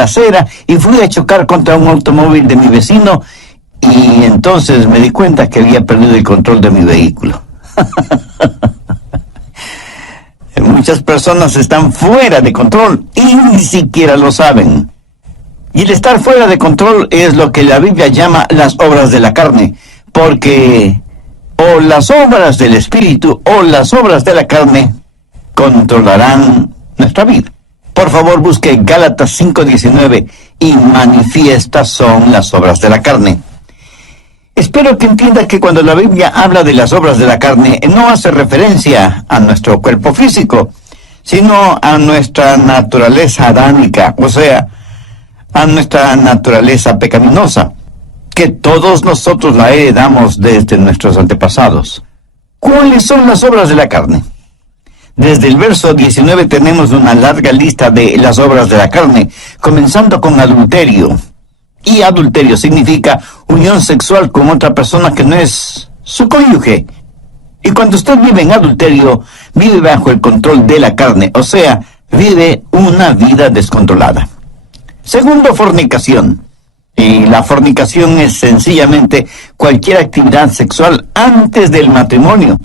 la acera y fui a chocar contra un automóvil de mi vecino y entonces me di cuenta que había perdido el control de mi vehículo. Muchas personas están fuera de control y ni siquiera lo saben. Y el estar fuera de control es lo que la Biblia llama las obras de la carne, porque o las obras del Espíritu o las obras de la carne controlarán nuestra vida. Por favor, busque Gálatas 5:19 y manifiestas son las obras de la carne. Espero que entienda que cuando la Biblia habla de las obras de la carne, no hace referencia a nuestro cuerpo físico, sino a nuestra naturaleza adánica, o sea, a nuestra naturaleza pecaminosa, que todos nosotros la heredamos desde nuestros antepasados. ¿Cuáles son las obras de la carne? Desde el verso 19 tenemos una larga lista de las obras de la carne, comenzando con adulterio. Y adulterio significa unión sexual con otra persona que no es su cónyuge. Y cuando usted vive en adulterio, vive bajo el control de la carne, o sea, vive una vida descontrolada. Segundo, fornicación. Y la fornicación es sencillamente cualquier actividad sexual antes del matrimonio.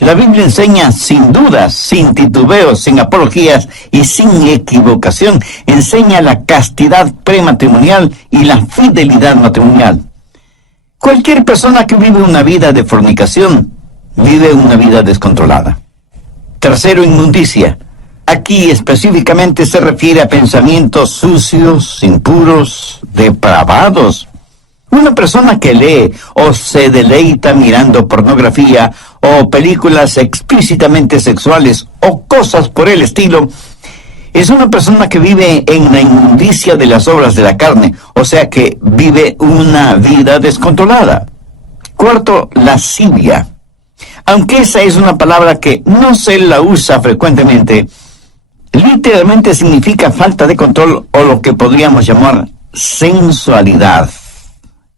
La Biblia enseña sin dudas, sin titubeos, sin apologías y sin equivocación. Enseña la castidad prematrimonial y la fidelidad matrimonial. Cualquier persona que vive una vida de fornicación, vive una vida descontrolada. Tercero, inmundicia. Aquí específicamente se refiere a pensamientos sucios, impuros, depravados. Una persona que lee o se deleita mirando pornografía o películas explícitamente sexuales o cosas por el estilo, es una persona que vive en la inmundicia de las obras de la carne, o sea que vive una vida descontrolada. Cuarto, lascivia. Aunque esa es una palabra que no se la usa frecuentemente, literalmente significa falta de control o lo que podríamos llamar sensualidad.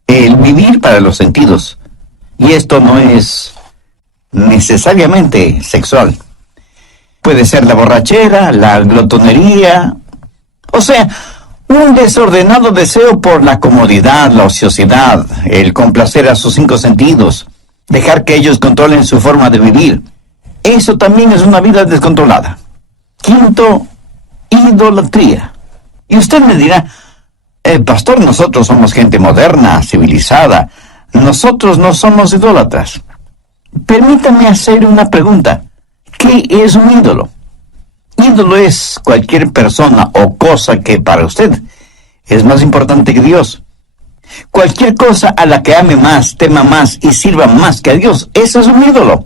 El vivir para los sentidos. Y esto no es necesariamente sexual. Puede ser la borrachera, la glotonería, o sea, un desordenado deseo por la comodidad, la ociosidad, el complacer a sus 5 sentidos, dejar que ellos controlen su forma de vivir. Eso también es una vida descontrolada. Quinto, idolatría. Y usted me dirá, pastor, nosotros somos gente moderna, civilizada. Nosotros no somos idólatras. Permítame hacer una pregunta. ¿Qué es un ídolo? Ídolo es cualquier persona o cosa que para usted es más importante que Dios. Cualquier cosa a la que ame más, tema más y sirva más que a Dios, eso es un ídolo.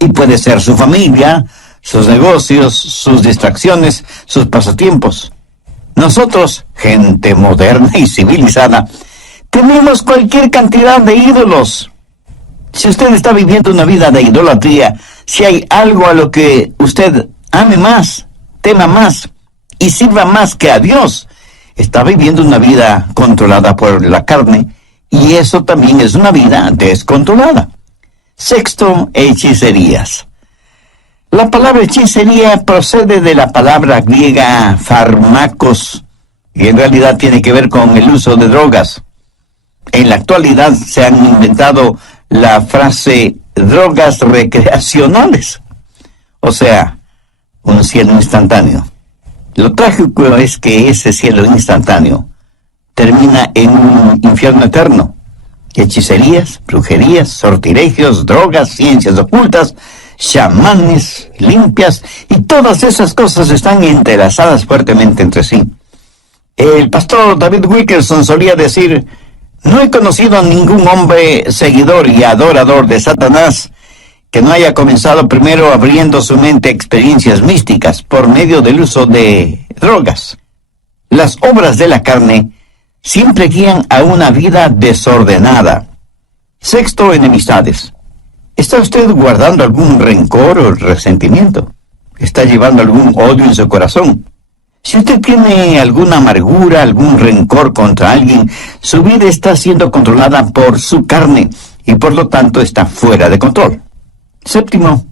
Y puede ser su familia, sus negocios, sus distracciones, sus pasatiempos. Nosotros, gente moderna y civilizada, tenemos cualquier cantidad de ídolos. Si usted está viviendo una vida de idolatría, si hay algo a lo que usted ame más, tema más y sirva más que a Dios, está viviendo una vida controlada por la carne, y eso también es una vida descontrolada. Sexto, hechicerías. La palabra hechicería procede de la palabra griega fármacos, y en realidad tiene que ver con el uso de drogas. En la actualidad se han inventado la frase drogas recreacionales, o sea, un cielo instantáneo. Lo trágico es que ese cielo instantáneo termina en un infierno eterno. Hechicerías, brujerías, sortilegios, drogas, ciencias ocultas, chamanes, limpias, y todas esas cosas están entrelazadas fuertemente entre sí. El pastor David Wilkerson solía decir: no he conocido a ningún hombre seguidor y adorador de Satanás que no haya comenzado primero abriendo su mente a experiencias místicas por medio del uso de drogas. Las obras de la carne siempre guían a una vida desordenada. Sexto, enemistades. ¿Está usted guardando algún rencor o resentimiento? ¿Está llevando algún odio en su corazón? Si usted tiene alguna amargura, algún rencor contra alguien, su vida está siendo controlada por su carne y por lo tanto está fuera de control. Séptimo,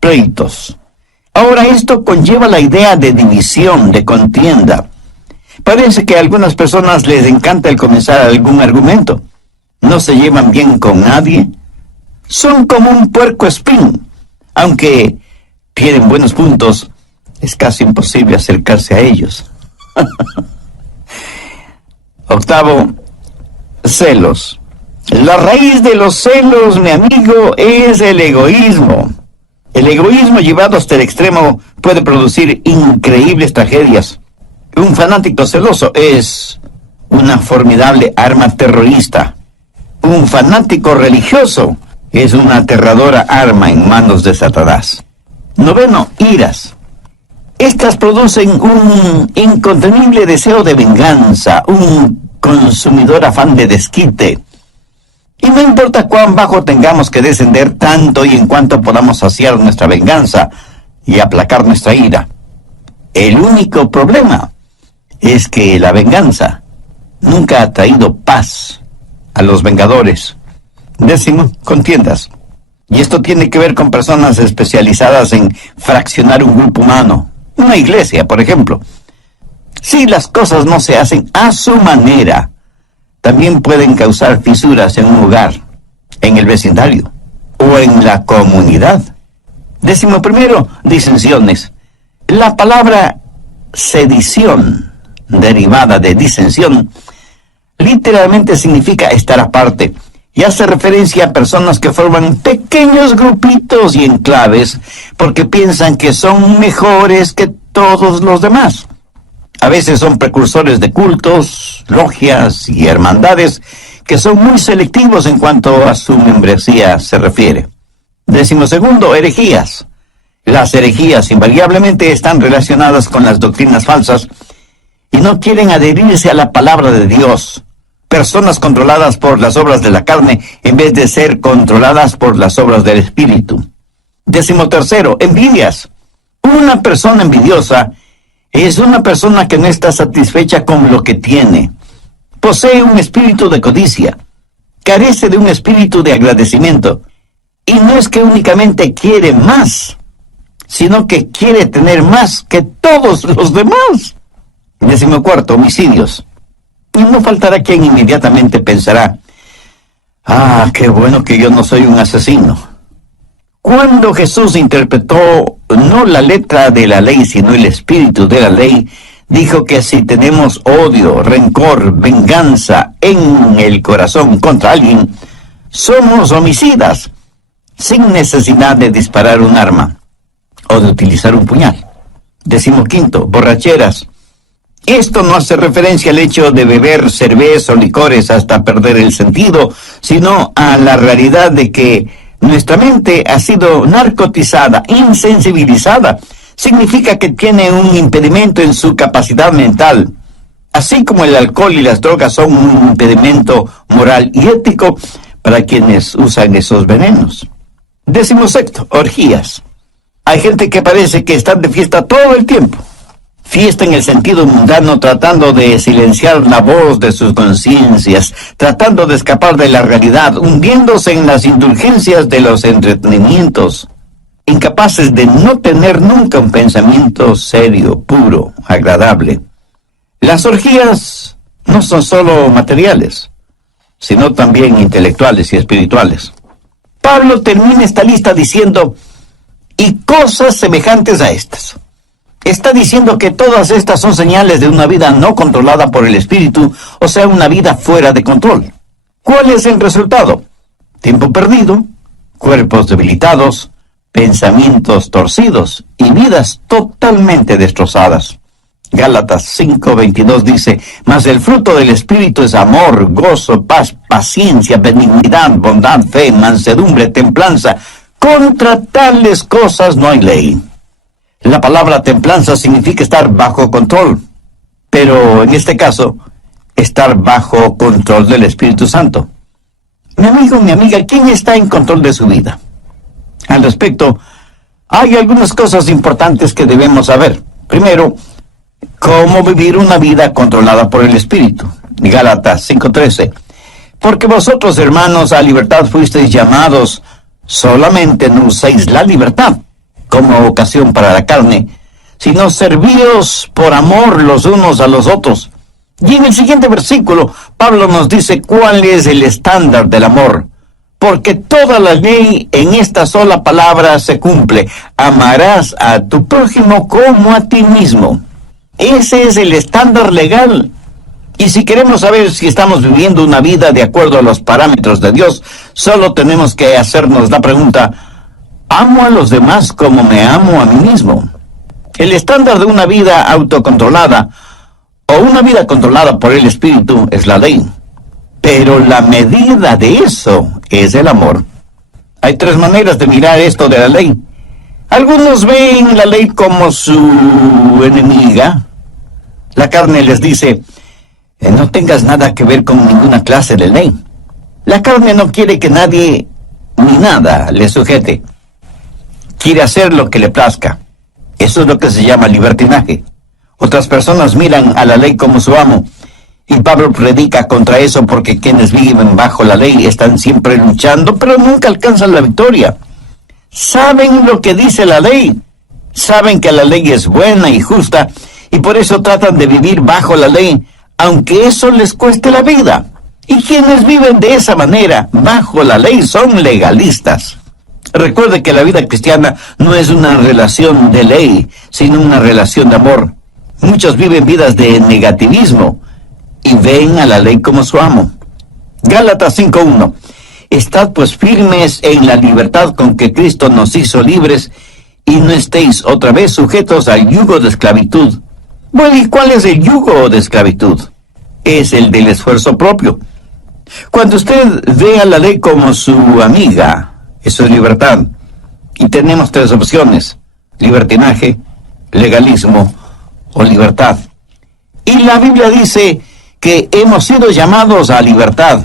pleitos. Ahora esto conlleva la idea de división, de contienda. Parece que a algunas personas les encanta el comenzar algún argumento. No se llevan bien con nadie. Son como un puercoespín. Aunque tienen buenos puntos, es casi imposible acercarse a ellos. Octavo, celos. La raíz de los celos, mi amigo, es el egoísmo. El egoísmo llevado hasta el extremo puede producir increíbles tragedias. Un fanático celoso es una formidable arma terrorista. Un fanático religioso es una aterradora arma en manos de Satanás. Noveno, iras. Estas producen un incontenible deseo de venganza, un consumidor afán de desquite. Y no importa cuán bajo tengamos que descender, tanto y en cuanto podamos saciar nuestra venganza y aplacar nuestra ira. El único problema es que la venganza nunca ha traído paz a los vengadores. Décimo, contiendas. Y esto tiene que ver con personas especializadas en fraccionar un grupo humano. Una iglesia, por ejemplo. Si las cosas no se hacen a su manera, también pueden causar fisuras en un hogar, en el vecindario o en la comunidad. Décimo primero, disensiones. La palabra sedición, derivada de disensión, literalmente significa estar aparte y hace referencia a personas que forman pequeños grupitos y enclaves porque piensan que son mejores que todos los demás. A veces son precursores de cultos, logias y hermandades que son muy selectivos en cuanto a su membresía se refiere. Décimo segundo, herejías. Las herejías invariablemente están relacionadas con las doctrinas falsas y no quieren adherirse a la palabra de Dios. Personas controladas por las obras de la carne en vez de ser controladas por las obras del Espíritu. Décimo tercero, envidias. Una persona envidiosa es una persona que no está satisfecha con lo que tiene. Posee un espíritu de codicia. Carece de un espíritu de agradecimiento. Y no es que únicamente quiere más, sino que quiere tener más que todos los demás. Décimo cuarto, homicidios. Y no faltará quien inmediatamente pensará, qué bueno que yo no soy un asesino. Cuando Jesús interpretó no la letra de la ley, sino el espíritu de la ley, dijo que si tenemos odio, rencor, venganza en el corazón contra alguien, somos homicidas, sin necesidad de disparar un arma o de utilizar un puñal. Décimo quinto, borracheras. Esto no hace referencia al hecho de beber cerveza o licores hasta perder el sentido, sino a la realidad de que nuestra mente ha sido narcotizada, insensibilizada. Significa que tiene un impedimento en su capacidad mental. Así como el alcohol y las drogas son un impedimento moral y ético para quienes usan esos venenos. Décimo sexto, orgías. Hay gente que parece que está de fiesta todo el tiempo. Fiesta en el sentido mundano, tratando de silenciar la voz de sus conciencias, tratando de escapar de la realidad, hundiéndose en las indulgencias de los entretenimientos, incapaces de no tener nunca un pensamiento serio, puro, agradable. Las orgías no son solo materiales, sino también intelectuales y espirituales. Pablo termina esta lista diciendo, y cosas semejantes a estas. Está diciendo que todas estas son señales de una vida no controlada por el Espíritu, o sea, una vida fuera de control. ¿Cuál es el resultado? Tiempo perdido, cuerpos debilitados, pensamientos torcidos y vidas totalmente destrozadas. Gálatas 5:22 dice, mas el fruto del Espíritu es amor, gozo, paz, paciencia, benignidad, bondad, fe, mansedumbre, templanza. Contra tales cosas no hay ley. La palabra templanza significa estar bajo control, pero en este caso, estar bajo control del Espíritu Santo. Mi amigo, mi amiga, ¿quién está en control de su vida? Al respecto, hay algunas cosas importantes que debemos saber. Primero, cómo vivir una vida controlada por el Espíritu. Gálatas 5:13. Porque vosotros, hermanos, a libertad fuisteis llamados, solamente no uséis la libertad como ocasión para la carne, sino servíos por amor los unos a los otros. Y en el siguiente versículo, Pablo nos dice cuál es el estándar del amor. Porque toda la ley en esta sola palabra se cumple. Amarás a tu prójimo como a ti mismo. Ese es el estándar legal. Y si queremos saber si estamos viviendo una vida de acuerdo a los parámetros de Dios, solo tenemos que hacernos la pregunta: ¿amo a los demás como me amo a mí mismo? El estándar de una vida autocontrolada o una vida controlada por el Espíritu es la ley. Pero la medida de eso es el amor. Hay tres maneras de mirar esto de la ley. Algunos ven la ley como su enemiga. La carne les dice: no tengas nada que ver con ninguna clase de ley. La carne no quiere que nadie ni nada le sujete. Quiere hacer lo que le plazca. Eso es lo que se llama libertinaje. Otras personas miran a la ley como su amo. Y Pablo predica contra eso porque quienes viven bajo la ley están siempre luchando, pero nunca alcanzan la victoria. Saben lo que dice la ley. Saben que la ley es buena y justa y por eso tratan de vivir bajo la ley, aunque eso les cueste la vida. Y quienes viven de esa manera, bajo la ley, son legalistas. Recuerde que la vida cristiana no es una relación de ley, sino una relación de amor. Muchos viven vidas de negativismo y ven a la ley como su amo. Gálatas 5:1. Estad pues firmes en la libertad con que Cristo nos hizo libres, y no estéis otra vez sujetos al yugo de esclavitud. Bueno, ¿y cuál es el yugo de esclavitud? Es el del esfuerzo propio. Cuando usted ve a la ley como su amiga, eso es libertad. Y tenemos tres opciones: libertinaje, legalismo o libertad. Y la Biblia dice que hemos sido llamados a libertad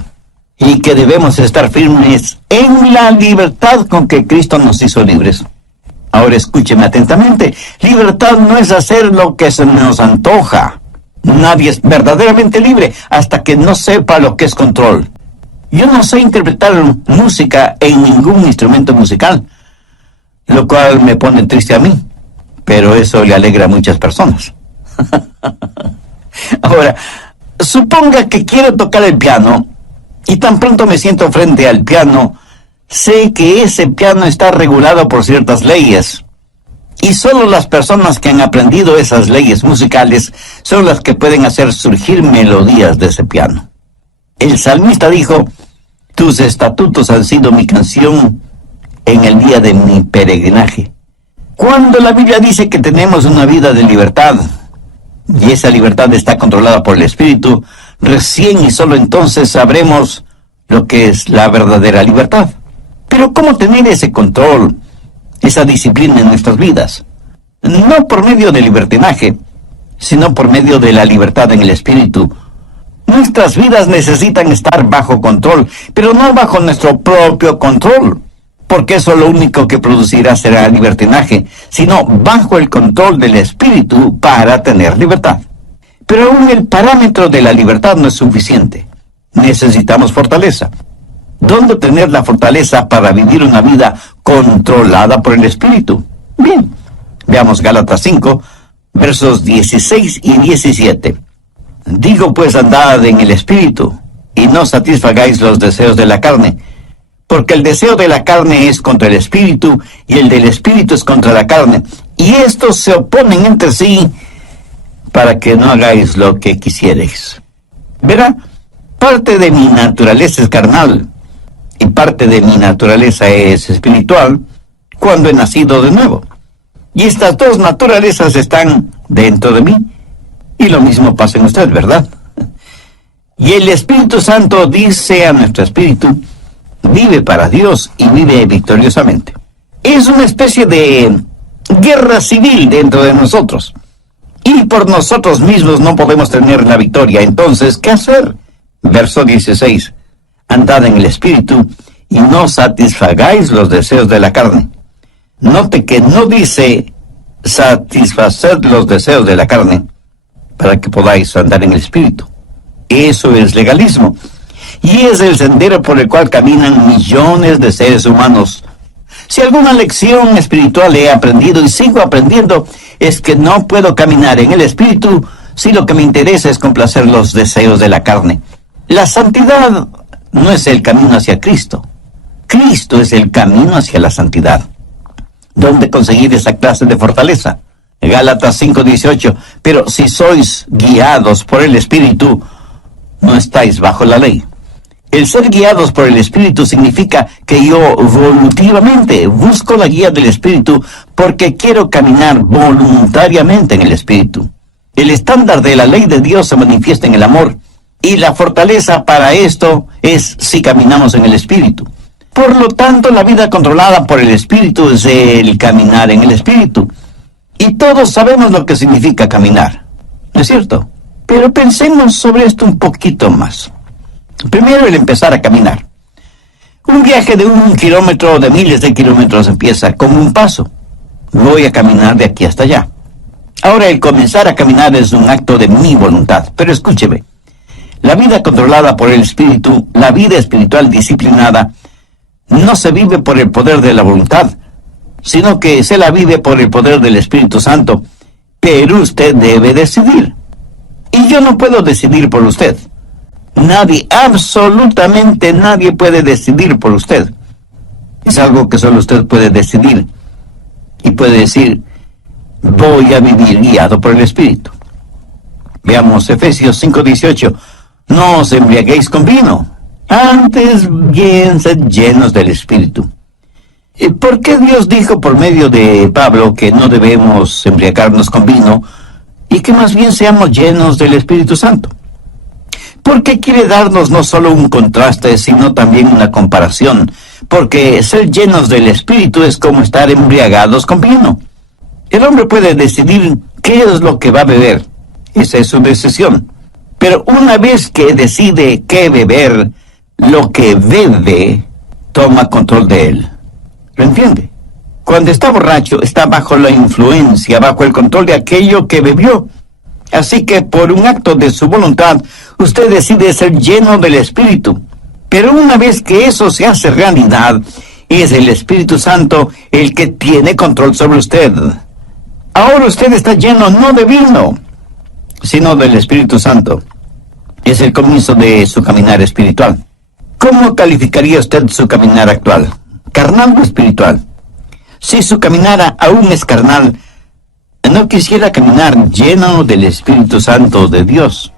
y que debemos estar firmes en la libertad con que Cristo nos hizo libres. Ahora escúcheme atentamente. Libertad no es hacer lo que se nos antoja. Nadie es verdaderamente libre hasta que no sepa lo que es control. Yo no sé interpretar música en ningún instrumento musical, lo cual me pone triste a mí, pero eso le alegra a muchas personas. Ahora, suponga que quiero tocar el piano y tan pronto me siento frente al piano, sé que ese piano está regulado por ciertas leyes. Y solo las personas que han aprendido esas leyes musicales son las que pueden hacer surgir melodías de ese piano. El salmista dijo: tus estatutos han sido mi canción en el día de mi peregrinaje. Cuando la Biblia dice que tenemos una vida de libertad, y esa libertad está controlada por el Espíritu, recién y solo entonces sabremos lo que es la verdadera libertad. Pero ¿cómo tener ese control, esa disciplina en nuestras vidas? No por medio de libertinaje, sino por medio de la libertad en el Espíritu. Nuestras vidas necesitan estar bajo control, pero no bajo nuestro propio control, porque eso lo único que producirá será libertinaje, sino bajo el control del Espíritu para tener libertad. Pero aún el parámetro de la libertad no es suficiente. Necesitamos fortaleza. ¿Dónde tener la fortaleza para vivir una vida controlada por el Espíritu? Bien, veamos Gálatas 5, versos 16 y 17. Digo pues, andad en el Espíritu, y no satisfagáis los deseos de la carne, porque el deseo de la carne es contra el Espíritu, y el del Espíritu es contra la carne, y estos se oponen entre sí, para que no hagáis lo que quisierais. Verá, parte de mi naturaleza es carnal, y parte de mi naturaleza es espiritual, cuando he nacido de nuevo. Y estas dos naturalezas están dentro de mí, y lo mismo pasa en usted, ¿verdad? Y el Espíritu Santo dice a nuestro espíritu: vive para Dios y vive victoriosamente. Es una especie de guerra civil dentro de nosotros. Y por nosotros mismos no podemos tener la victoria. Entonces, ¿qué hacer? Verso 16. Andad en el Espíritu y no satisfagáis los deseos de la carne. Note que no dice satisfacer los deseos de la carne para que podáis andar en el Espíritu. Eso es legalismo. Y es el sendero por el cual caminan millones de seres humanos. Si alguna lección espiritual he aprendido y sigo aprendiendo, es que no puedo caminar en el Espíritu si lo que me interesa es complacer los deseos de la carne. La santidad no es el camino hacia Cristo. Cristo es el camino hacia la santidad. ¿Dónde conseguir esa clase de fortaleza? Gálatas 5:18. Pero si sois guiados por el Espíritu, no estáis bajo la ley. El ser guiados por el Espíritu significa que yo voluntariamente busco la guía del Espíritu porque quiero caminar voluntariamente en el Espíritu. El estándar de la ley de Dios se manifiesta en el amor, y la fortaleza para esto es si caminamos en el Espíritu. Por lo tanto, la vida controlada por el Espíritu es el caminar en el Espíritu. Y todos sabemos lo que significa caminar, ¿no es cierto? Pero pensemos sobre esto un poquito más. Primero, el empezar a caminar. Un viaje de 1 kilómetro o de miles de kilómetros empieza con un paso. Voy a caminar de aquí hasta allá. Ahora, el comenzar a caminar es un acto de mi voluntad. Pero escúcheme, la vida controlada por el Espíritu, la vida espiritual disciplinada, no se vive por el poder de la voluntad, sino que se la vive por el poder del Espíritu Santo. Pero usted debe decidir. Y yo no puedo decidir por usted. Nadie, absolutamente nadie puede decidir por usted. Es algo que solo usted puede decidir. Y puede decir, voy a vivir guiado por el Espíritu. Veamos Efesios 5:18. No os embriaguéis con vino, antes bien sed llenos del Espíritu. ¿Por qué Dios dijo por medio de Pablo que no debemos embriagarnos con vino y que más bien seamos llenos del Espíritu Santo? Porque quiere darnos no solo un contraste, sino también una comparación. Porque ser llenos del Espíritu es como estar embriagados con vino. El hombre puede decidir qué es lo que va a beber. Esa es su decisión. Pero una vez que decide qué beber, lo que bebe toma control de él. ¿Lo entiende? Cuando está borracho, está bajo la influencia, bajo el control de aquello que bebió. Así que por un acto de su voluntad, usted decide ser lleno del Espíritu. Pero una vez que eso se hace realidad, es el Espíritu Santo el que tiene control sobre usted. Ahora usted está lleno no de vino, sino del Espíritu Santo. Es el comienzo de su caminar espiritual. ¿Cómo calificaría usted su caminar actual? ¿Carnal o espiritual? Si su caminar aún es carnal, no quisiera caminar lleno del Espíritu Santo de Dios.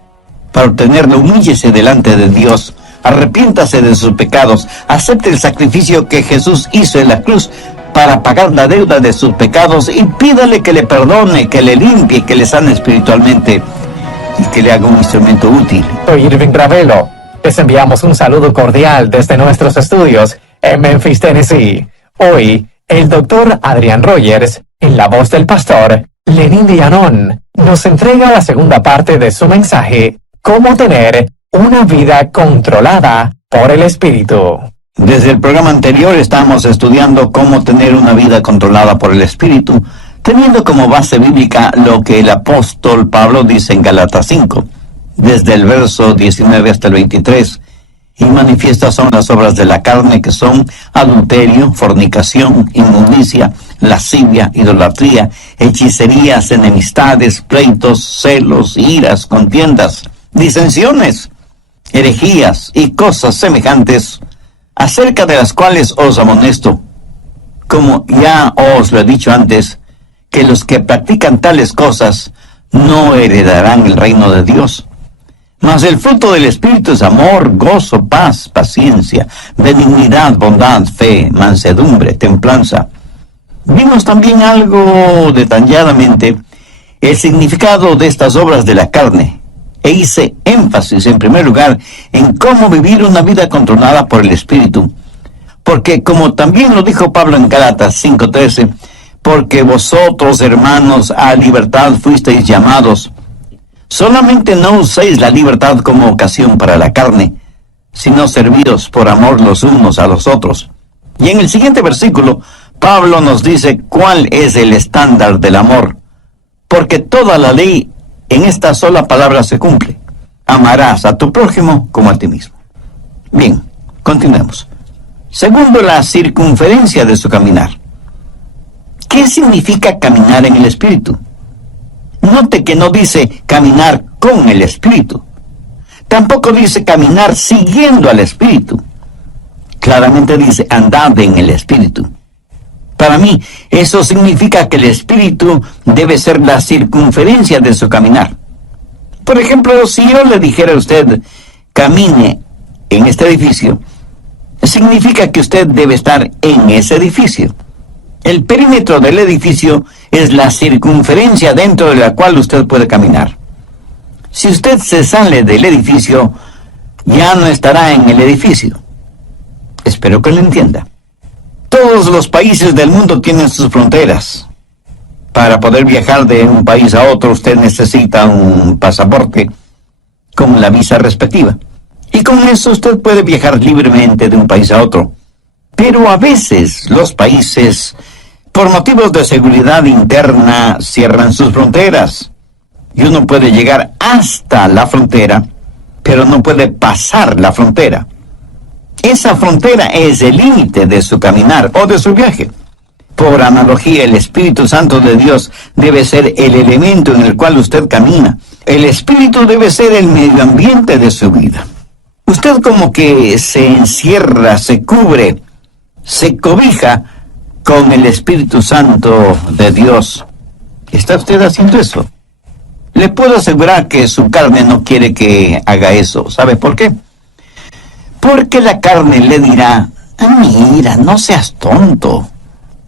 Para obtenerlo, humíllese delante de Dios, arrepiéntase de sus pecados, acepte el sacrificio que Jesús hizo en la cruz para pagar la deuda de sus pecados y pídale que le perdone, que le limpie, que le sane espiritualmente y que le haga un instrumento útil. Soy Irving Ravelo. Les enviamos un saludo cordial desde nuestros estudios en Memphis, Tennessee. Hoy, el doctor Adrian Rogers, en la voz del pastor Lenín Dianón, nos entrega la segunda parte de su mensaje, Cómo tener una vida controlada por el Espíritu. Desde el programa anterior estamos estudiando cómo tener una vida controlada por el Espíritu, teniendo como base bíblica lo que el apóstol Pablo dice en Gálatas 5, desde el verso 19 hasta el 23. Y manifiestas son las obras de la carne, que son adulterio, fornicación, inmundicia, lascivia, idolatría, hechicerías, enemistades, pleitos, celos, iras, contiendas, disensiones, herejías y cosas semejantes, acerca de las cuales os amonesto, como ya os lo he dicho antes, que los que practican tales cosas no heredarán el reino de Dios. Mas el fruto del Espíritu es amor, gozo, paz, paciencia, benignidad, bondad, fe, mansedumbre, templanza. Vimos también algo detalladamente el significado de estas obras de la carne, e hice énfasis en primer lugar en cómo vivir una vida controlada por el Espíritu, porque como también lo dijo Pablo en Gálatas 5:13, porque vosotros, hermanos, a libertad fuisteis llamados. Solamente no uséis la libertad como ocasión para la carne, sino servíos por amor los unos a los otros. Y en el siguiente versículo, Pablo nos dice cuál es el estándar del amor, porque toda la ley en esta sola palabra se cumple: amarás a tu prójimo como a ti mismo. Bien, continuemos. Segundo, la circunferencia de su caminar. ¿Qué significa caminar en el Espíritu? Note que no dice caminar con el Espíritu. Tampoco dice caminar siguiendo al Espíritu. Claramente dice andad en el Espíritu. Para mí, eso significa que el Espíritu debe ser la circunferencia de su caminar. Por ejemplo, si yo le dijera a usted, camine en este edificio, significa que usted debe estar en ese edificio. El perímetro del edificio es la circunferencia dentro de la cual usted puede caminar. Si usted se sale del edificio, ya no estará en el edificio. Espero que lo entienda. Todos los países del mundo tienen sus fronteras. Para poder viajar de un país a otro, usted necesita un pasaporte con la visa respectiva. Y con eso usted puede viajar libremente de un país a otro. Pero a veces los países, por motivos de seguridad interna, cierran sus fronteras. Y uno puede llegar hasta la frontera, pero no puede pasar la frontera. Esa frontera es el límite de su caminar o de su viaje. Por analogía, el Espíritu Santo de Dios debe ser el elemento en el cual usted camina. El Espíritu debe ser el medio ambiente de su vida. Usted como que se encierra, se cubre, se cobija con el Espíritu Santo de Dios. ¿Está usted haciendo eso? Le puedo asegurar que su carne no quiere que haga eso. ¿Sabe por qué? Porque la carne le dirá, mira, no seas tonto.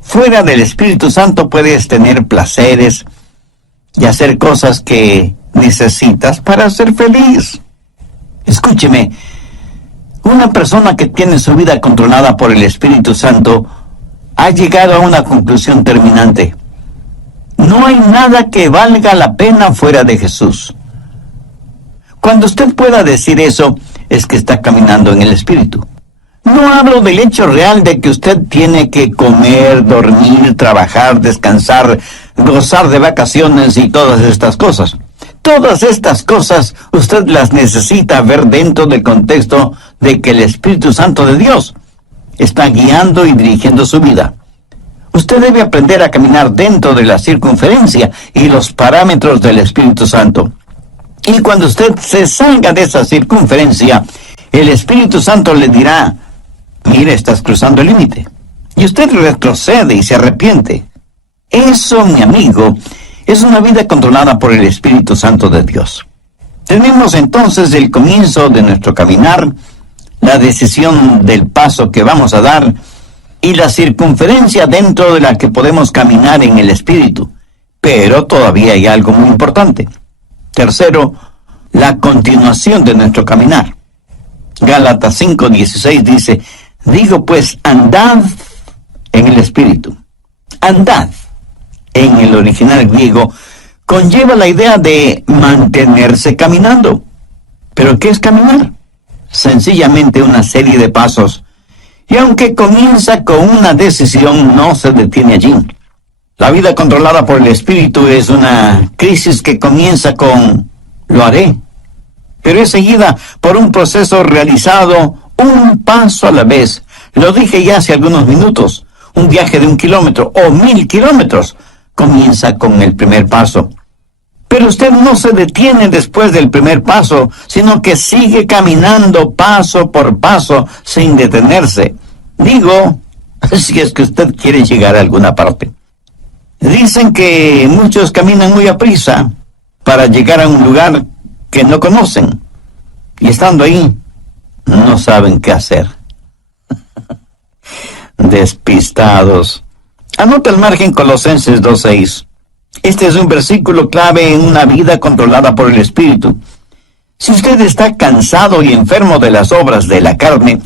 Fuera del Espíritu Santo puedes tener placeres y hacer cosas que necesitas para ser feliz. Escúcheme, una persona que tiene su vida controlada por el Espíritu Santo ha llegado a una conclusión terminante. No hay nada que valga la pena fuera de Jesús. Cuando usted pueda decir eso, es que está caminando en el Espíritu. No hablo del hecho real de que usted tiene que comer, dormir, trabajar, descansar, gozar de vacaciones y todas estas cosas. Todas estas cosas usted las necesita ver dentro del contexto de que el Espíritu Santo de Dios está guiando y dirigiendo su vida. Usted debe aprender a caminar dentro de la circunferencia y los parámetros del Espíritu Santo. Y cuando usted se salga de esa circunferencia, el Espíritu Santo le dirá, mire, estás cruzando el límite. Y usted retrocede y se arrepiente. Eso, mi amigo, es una vida controlada por el Espíritu Santo de Dios. Tenemos entonces el comienzo de nuestro caminar, la decisión del paso que vamos a dar y la circunferencia dentro de la que podemos caminar en el Espíritu. Pero todavía hay algo muy importante. Tercero, la continuación de nuestro caminar. Gálatas 5:16 dice, digo pues, andad en el Espíritu. Andad. En el original griego conlleva la idea de mantenerse caminando. ¿Pero qué es caminar? Sencillamente una serie de pasos. Y aunque comienza con una decisión, no se detiene allí. La vida controlada por el Espíritu es una crisis que comienza con lo haré, pero es seguida por un proceso realizado un paso a la vez. Lo dije ya hace algunos minutos. Un viaje de 1 kilómetro o 1000 kilómetros comienza con el primer paso. Pero usted no se detiene después del primer paso, sino que sigue caminando paso por paso sin detenerse. Digo, si es que usted quiere llegar a alguna parte. Dicen que muchos caminan muy aprisa para llegar a un lugar que no conocen. Y estando ahí, no saben qué hacer. Despistados. Anota al margen Colosenses 2:6. Este es un versículo clave en una vida controlada por el Espíritu. Si usted está cansado y enfermo de las obras de la carne,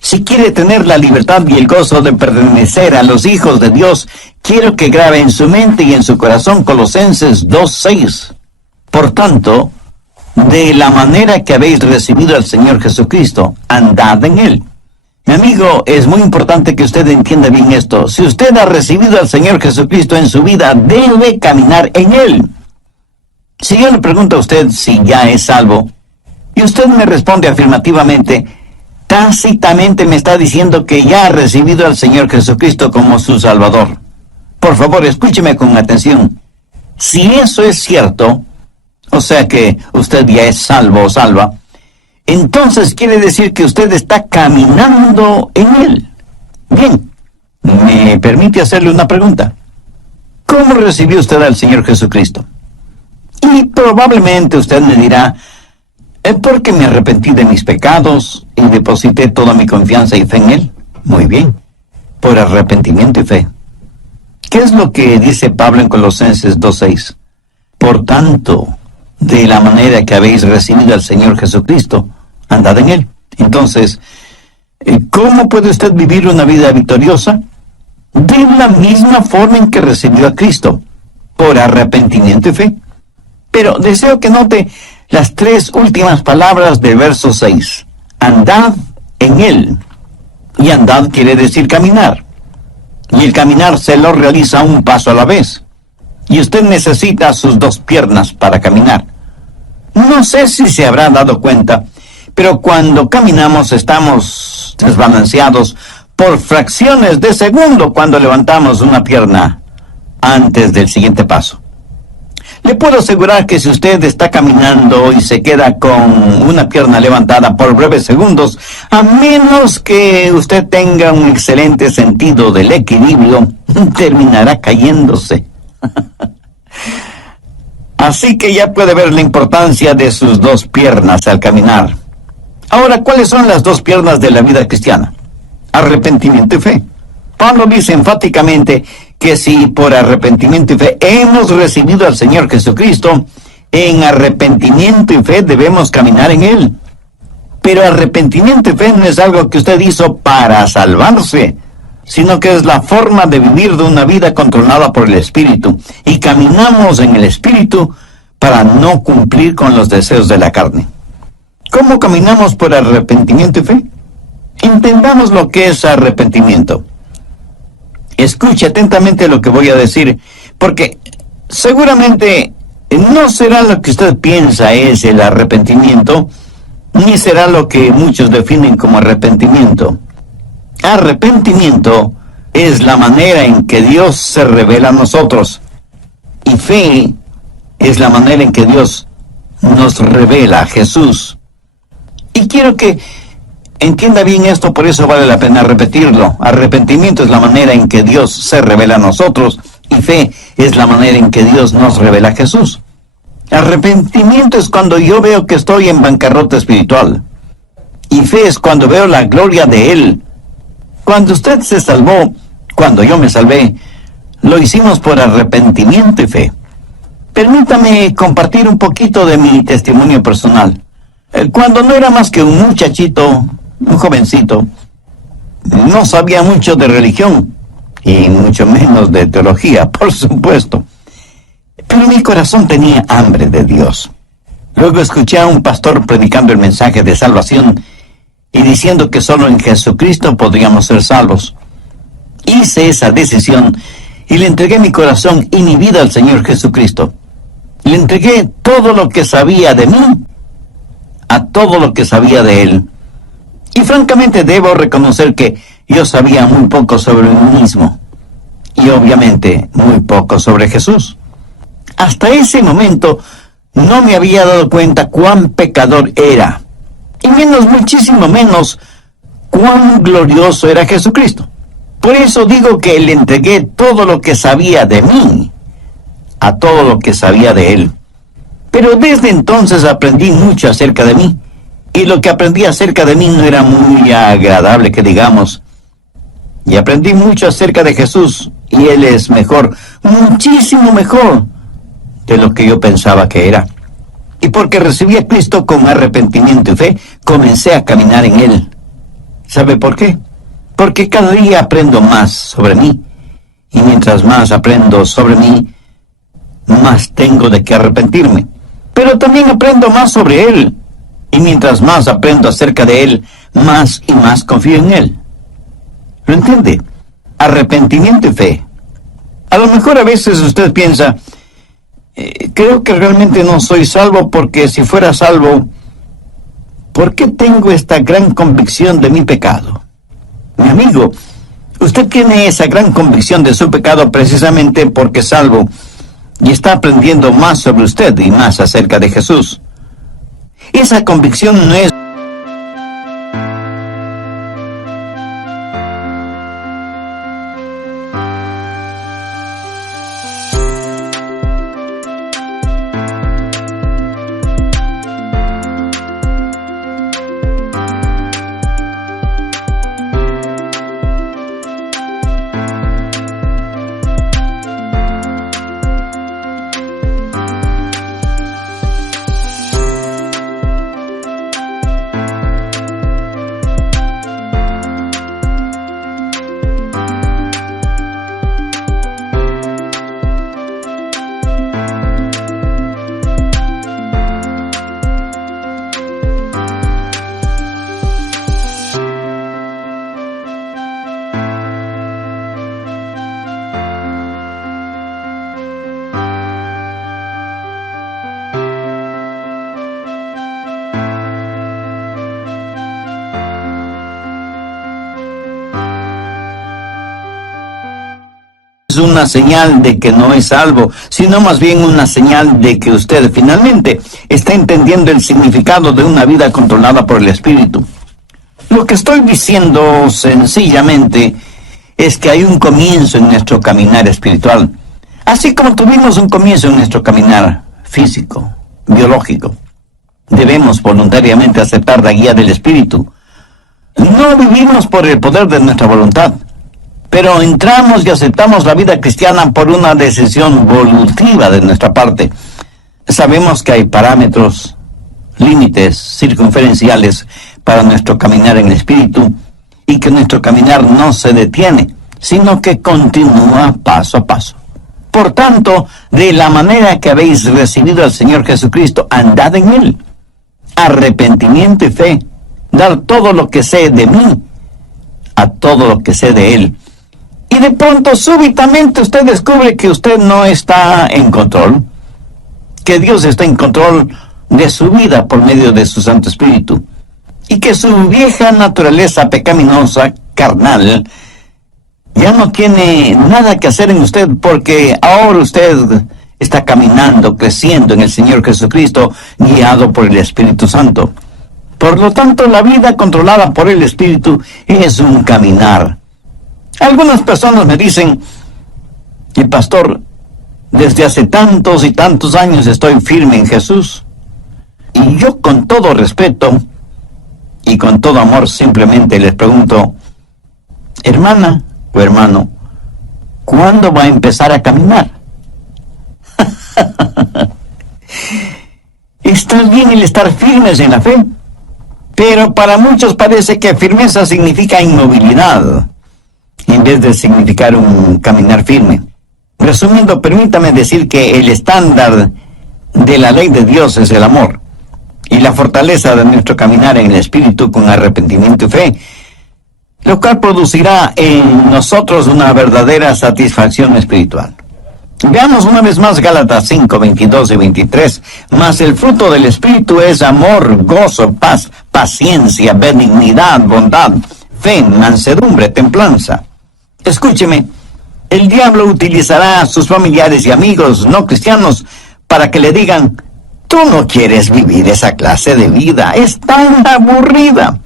si quiere tener la libertad y el gozo de pertenecer a los hijos de Dios, quiero que grabe en su mente y en su corazón Colosenses 2:6. Por tanto, de la manera que habéis recibido al Señor Jesucristo, andad en Él. Mi amigo, es muy importante que usted entienda bien esto. Si usted ha recibido al Señor Jesucristo en su vida, debe caminar en Él. Si yo le pregunto a usted si ya es salvo, y usted me responde afirmativamente, tácitamente me está diciendo que ya ha recibido al Señor Jesucristo como su Salvador. Por favor, escúcheme con atención. Si eso es cierto, o sea que usted ya es salvo o salva, entonces quiere decir que usted está caminando en Él. Bien, ¿me permite hacerle una pregunta? ¿Cómo recibió usted al Señor Jesucristo? Y probablemente usted me dirá, porque me arrepentí de mis pecados y deposité toda mi confianza y fe en Él. Muy bien, por arrepentimiento y fe. ¿Qué es lo que dice Pablo en Colosenses 2:6? Por tanto, de la manera que habéis recibido al Señor Jesucristo, andad en Él. Entonces, ¿cómo puede usted vivir una vida victoriosa? De la misma forma en que recibió a Cristo, por arrepentimiento y fe. Pero deseo que note las 3 últimas palabras del verso 6. Andad en Él. Y andad quiere decir caminar. Y el caminar se lo realiza un paso a la vez. Y usted necesita sus 2 piernas para caminar. No sé si se habrá dado cuenta, pero cuando caminamos estamos desbalanceados por fracciones de segundo cuando levantamos una pierna antes del siguiente paso. Le puedo asegurar que si usted está caminando y se queda con una pierna levantada por breves segundos, a menos que usted tenga un excelente sentido del equilibrio, terminará cayéndose. Así que ya puede ver la importancia de sus 2 piernas al caminar. Ahora, ¿cuáles son las 2 piernas de la vida cristiana? Arrepentimiento y fe. Pablo dice enfáticamente que si por arrepentimiento y fe hemos recibido al Señor Jesucristo, en arrepentimiento y fe debemos caminar en Él. Pero arrepentimiento y fe no es algo que usted hizo para salvarse, sino que es la forma de vivir de una vida controlada por el Espíritu. Y caminamos en el Espíritu para no cumplir con los deseos de la carne. ¿Cómo caminamos por arrepentimiento y fe? Entendamos lo que es arrepentimiento. Escuche atentamente lo que voy a decir, porque seguramente no será lo que usted piensa es el arrepentimiento, ni será lo que muchos definen como arrepentimiento. Arrepentimiento es la manera en que Dios se revela a nosotros, y fe es la manera en que Dios nos revela a Jesús. Y quiero que entienda bien esto, por eso vale la pena repetirlo. Arrepentimiento es la manera en que Dios se revela a nosotros, y fe es la manera en que Dios nos revela a Jesús. Arrepentimiento es cuando yo veo que estoy en bancarrota espiritual, y fe es cuando veo la gloria de Él. Cuando usted se salvó, cuando yo me salvé, lo hicimos por arrepentimiento y fe. Permítame compartir un poquito de mi testimonio personal. Cuando no era más que un muchachito, un jovencito, no sabía mucho de religión, y mucho menos de teología, por supuesto. Pero mi corazón tenía hambre de Dios. Luego escuché a un pastor predicando el mensaje de salvación y diciendo que solo en Jesucristo podríamos ser salvos. Hice esa decisión y le entregué mi corazón y mi vida al Señor Jesucristo. Le entregué todo lo que sabía de mí a todo lo que sabía de Él. Y francamente debo reconocer que yo sabía muy poco sobre mí mismo. Y obviamente muy poco sobre Jesús. Hasta ese momento no me había dado cuenta cuán pecador era. Y muchísimo menos, cuán glorioso era Jesucristo. Por eso digo que le entregué todo lo que sabía de mí a todo lo que sabía de Él. Pero desde entonces aprendí mucho acerca de mí. Y lo que aprendí acerca de mí no era muy agradable, que digamos. Y aprendí mucho acerca de Jesús. Y Él es mejor, muchísimo mejor de lo que yo pensaba que era. Y porque recibí a Cristo con arrepentimiento y fe, comencé a caminar en Él. ¿Sabe por qué? Porque cada día aprendo más sobre mí. Y mientras más aprendo sobre mí, más tengo de qué arrepentirme. Pero también aprendo más sobre Él. Y mientras más aprendo acerca de Él, más y más confío en Él. ¿Lo entiende? Arrepentimiento y fe. A lo mejor a veces usted piensa, creo que realmente no soy salvo, porque si fuera salvo, ¿por qué tengo esta gran convicción de mi pecado? Mi amigo, usted tiene esa gran convicción de su pecado precisamente porque es salvo, y está aprendiendo más sobre usted y más acerca de Jesús. Esa convicción no es una señal de que no es salvo, sino más bien una señal de que usted finalmente está entendiendo el significado de una vida controlada por el Espíritu. Lo que estoy diciendo sencillamente es que hay un comienzo en nuestro caminar espiritual, así como tuvimos un comienzo en nuestro caminar físico, biológico. Debemos voluntariamente aceptar la guía del Espíritu. No vivimos por el poder de nuestra voluntad, pero entramos y aceptamos la vida cristiana por una decisión volutiva de nuestra parte. Sabemos que hay parámetros, límites circunferenciales para nuestro caminar en el Espíritu y que nuestro caminar no se detiene, sino que continúa paso a paso. Por tanto, de la manera que habéis recibido al Señor Jesucristo, andad en Él. Arrepentimiento y fe, dar todo lo que sé de mí a todo lo que sé de Él. Y de pronto, súbitamente, usted descubre que usted no está en control, que Dios está en control de su vida por medio de su Santo Espíritu, y que su vieja naturaleza pecaminosa, carnal, ya no tiene nada que hacer en usted, porque ahora usted está caminando, creciendo en el Señor Jesucristo, guiado por el Espíritu Santo. Por lo tanto, la vida controlada por el Espíritu es un caminar. Algunas personas me dicen, y pastor, desde hace tantos y tantos años estoy firme en Jesús. Y yo, con todo respeto y con todo amor, simplemente les pregunto, hermana o hermano, ¿cuándo va a empezar a caminar? Está bien el estar firmes en la fe, pero para muchos parece que firmeza significa inmovilidad, en vez de significar un caminar firme. Resumiendo, permítame decir que el estándar de la ley de Dios es el amor, y la fortaleza de nuestro caminar en el Espíritu con arrepentimiento y fe, lo cual producirá en nosotros una verdadera satisfacción espiritual. Veamos una vez más Gálatas 5, 22 y 23. Mas el fruto del Espíritu es amor, gozo, paz, paciencia, benignidad, bondad, fe, mansedumbre, templanza. Escúcheme, el diablo utilizará a sus familiares y amigos no cristianos para que le digan, tú no quieres vivir esa clase de vida, es tan aburrida.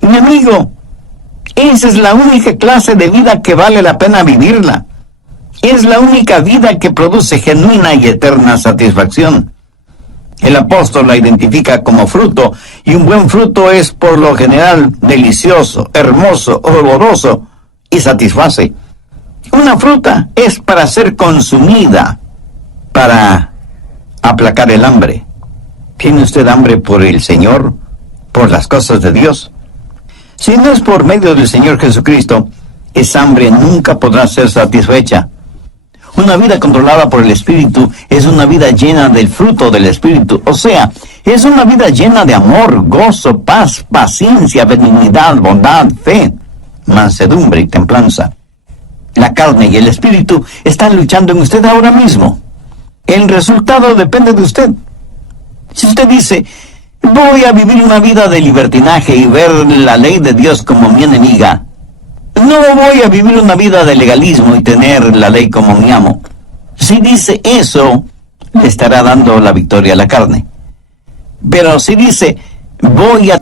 Mi amigo, esa es la única clase de vida que vale la pena vivirla. Es la única vida que produce genuina y eterna satisfacción. El apóstol la identifica como fruto, y un buen fruto es por lo general delicioso, hermoso, oloroso y satisface. Una fruta es para ser consumida, para aplacar el hambre. ¿Tiene usted hambre por el Señor, por las cosas de Dios? Si no es por medio del Señor Jesucristo, esa hambre nunca podrá ser satisfecha. Una vida controlada por el Espíritu es una vida llena del fruto del Espíritu. O sea, es una vida llena de amor, gozo, paz, paciencia, benignidad, bondad, fe, mansedumbre y templanza. La carne y el Espíritu están luchando en usted ahora mismo. El resultado depende de usted. Si usted dice, voy a vivir una vida de libertinaje y ver la ley de Dios como mi enemiga, no voy a vivir una vida de legalismo y tener la ley como mi amo, Si dice eso, le estará dando la victoria a la carne. Pero si dice, voy a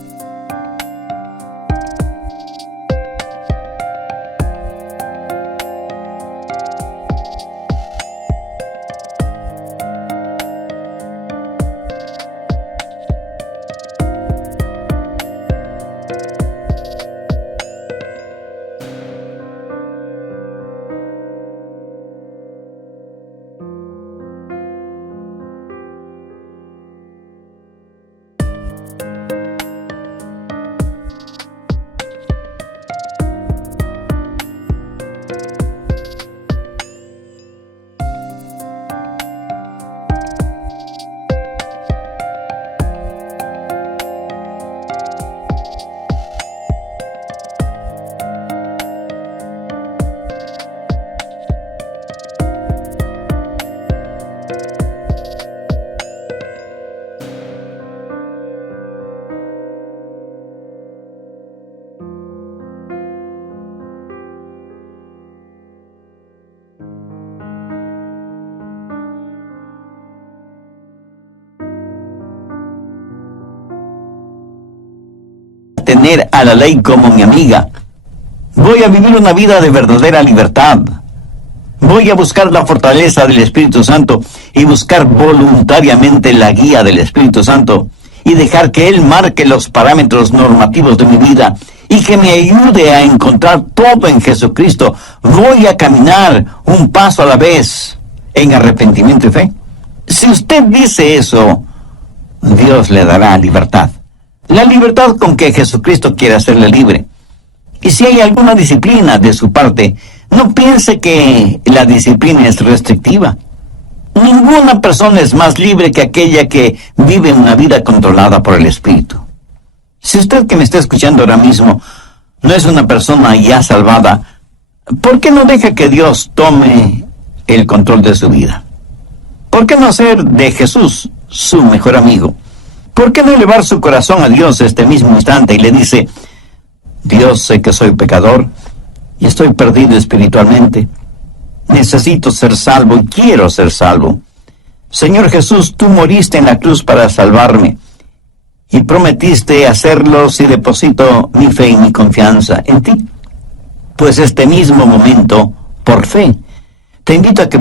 tener a la ley como mi amiga, voy a vivir una vida de verdadera libertad, voy a buscar la fortaleza del Espíritu Santo y buscar voluntariamente la guía del Espíritu Santo y dejar que Él marque los parámetros normativos de mi vida y que me ayude a encontrar todo en Jesucristo. Voy a caminar un paso a la vez en arrepentimiento y fe. Si usted dice eso, Dios le dará libertad. La libertad con que Jesucristo quiere hacerle libre. Y si hay alguna disciplina de su parte, no piense que la disciplina es restrictiva. Ninguna persona es más libre que aquella que vive una vida controlada por el Espíritu. Si usted que me está escuchando ahora mismo no es una persona ya salvada, ¿por qué no deja que Dios tome el control de su vida? ¿Por qué no hacer de Jesús su mejor amigo? ¿Por qué no elevar su corazón a Dios este mismo instante y le dice, Dios, sé que soy pecador y estoy perdido espiritualmente. Necesito ser salvo y quiero ser salvo. Señor Jesús, tú moriste en la cruz para salvarme y prometiste hacerlo si deposito mi fe y mi confianza en ti. Pues este mismo momento, por fe, te invito a que